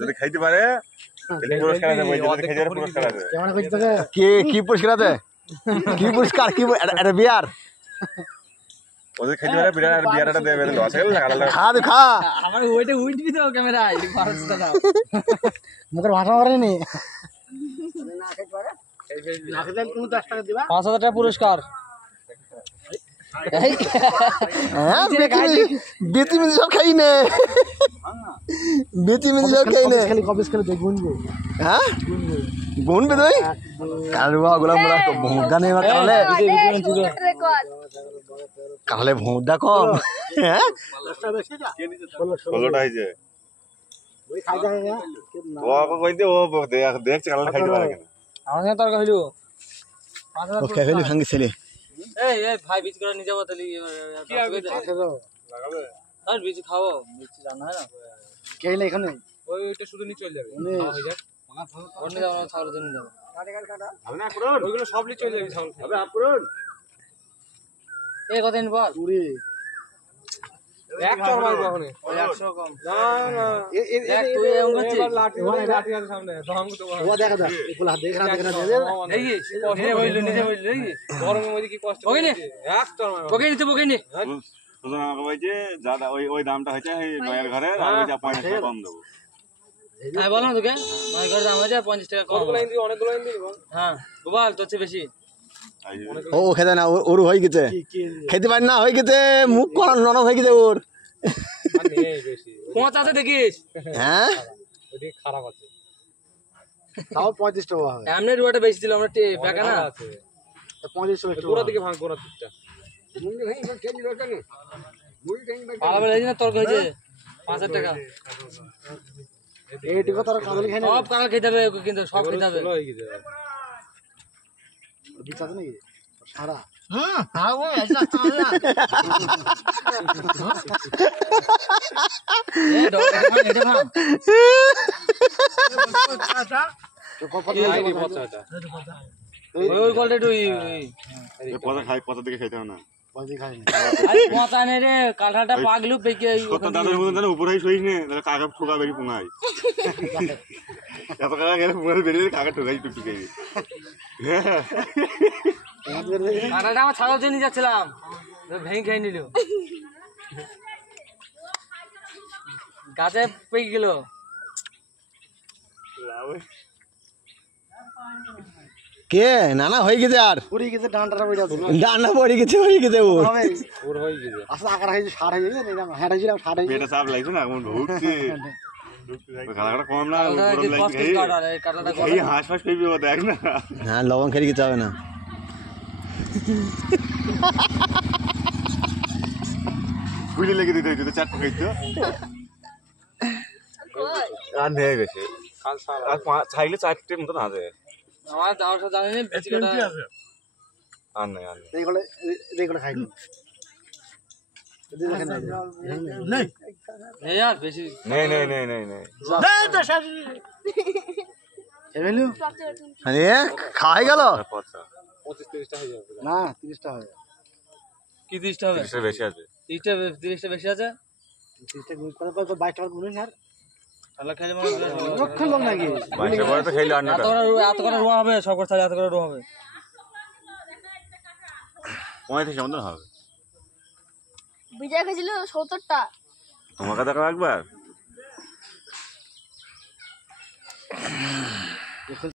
যদি খাইতে পারে পুরস্কার আছে, পুরস্কার আছে। কি পুরস্কার আছে? কি পুরস্কার? কি একটা বিয়ার? ওদের খাইতে পারে বিয়ারটা দেবে, লস হয়ে গেল। খা তো খা। আমার ওইটা উঠবি তো ক্যামেরায়, মুখের ভাষা করেনি। 5,000 টাকা পুরস্কার। বেতি মিনি সব খাই নে, বেতি মিনি সব খাই নে। হ্যাঁ গুনবে তুই? কালুয়া গোলাম মোলা ভোঁদা নেই কালে ভোঁদা কম। হ্যাঁ 16টা হয়েছে। দেখছে কালার খাইতে পারে কিনা। আমার সঙ্গে তর্ক হইলো। ওকে হইলি ভাঙ্গি ছেলে। এই ভাই বীজ করে নিয়ে যাবো তাহলে আর বীজ খাবো, বীজ রান্না হয় না খেলে এখানে ওইটা শুধু নিয়ে চলে যাবে, হয়ে যাক অন্য যাবো ছাগলের জন্য যাবো ওইগুলো সব নিয়ে চলে যাবে ছাগল খাবে। এই কত দিন পর পুরি 100 মারবো এখন 100 কম না না দেখ তুই এমন করছিস লাঠি আছে সামনে ধমক তো ও দেখা দা এগুলা দেখ না দে এই নিজে বইলো দেখি গরমের মধ্যে কি কষ্ট ওকে নে 100 মারবো ওকে নিতে ওকে নে সুজন আমাকে বলছে দাদা ওই দামটা হচ্ছে এই নয়ের ঘরে আর ওই যা 50 টাকা কম দেবো। হ্যাঁ বল না তোকে নয় ঘরে দাম আছে 50 টাকা কম। কতগুলো লাইন দিবি? অনেকগুলো লাইন দিবি। হ্যাঁ গোপাল তোর চেয়ে বেশি। ও খেতে না ওর হয়ে গেছে, খেতে পারি না হয়ে গেছে, মুখ কোন নরম হয়ে গেছে ওর। কোঁচ আছে দেখিস? হ্যাঁ ওদিকে খারাপ আছে তাও 35 টাকা হবে। এমনি রুয়াটা বেশি দিল আমরা টাকা না 35 টাকা পুরো দিকে ভাঙ গোড়া দিকটা মুন্ডি ভাই ইমান খেলি দরকার নেই মুড়ি টাইম পালা বেলা না তর্ক হয়েছে 5,000 টাকা এই টিকো তোর কাদলি খাই না সব কাকা খেতে হবে কিন্তু সব খেতে হবে হয়ে গেছে দিছ আছে নাকি সারা হ্যাঁ ও ऐसा चलना এ ডক্টর এটা ভাঙ চাচা তো কত এই পচাটা ওই কোয়ালিটি তুই এই পচা খাই, পচা দিকে খাইতে হবে না। পজি খাই না আরে পচা নে রে কাঁঠালটা পাগলু পেকে কত দাদার মতন জানো উপরে শুইস নে, তাহলে কাকা ঠোকা বেরি পুঙাই। এত কাকা গেলে পুঙাই বেরিয়ে কাকা ঠোকাই টুকটুকে। কাঁঠালটা আমার ছাগল জন্য যাচ্ছিলাম ভেঙে খেয়ে নিল গাছে পেকে গেল। কে নানা হয়ে গেছে আর পুরি গেছে ডান্ডাটা পড়ে আছে, ডান্ডা পড়ে গেছে ওর হয়ে গেছে আসলে আকার হয়ে 60 হয়ে গেছে না হাঁটাইছিলাম 60 হয়ে পেটে চাপ লাগছে না এখন ঢুকছে। কাকাটা কম না গরম লাগছে। এই হাঁস ফাঁস পেয়ে দেখ না। হ্যাঁ লবণ খেয়ে গেতে হবে না। বুঝলে লেগে দিতে হইতো 4 টাকা হইতো আর নেই বেশি আর চাইলে 4টে মতন আছে আমার যাওয়ার সাথে জানি বেশি কথা আর নাই এইগুলো খাইনি নেই নেই আর বেশি নেই নেই নেই নেই নেই এমএলইউ আরে খাই গেল 25-30টা হয়ে যাবে না 30 টা হবে কি 30টা হবে? 30টা বেশি আছে 30টা বেশি আছে 30টা গুণ করে কত 22 টাকা গুণ আর তাহলে খেলে মানে লক্ষ লোক নাকি 22 পরে তো খেলে আন্নাটা এত করে রোয়া হবে সব করে এত করে রোয়া হবে 35 মতন হবে। বিজয় খেয়েছিল 70টা। তোমাকে দেখা একবার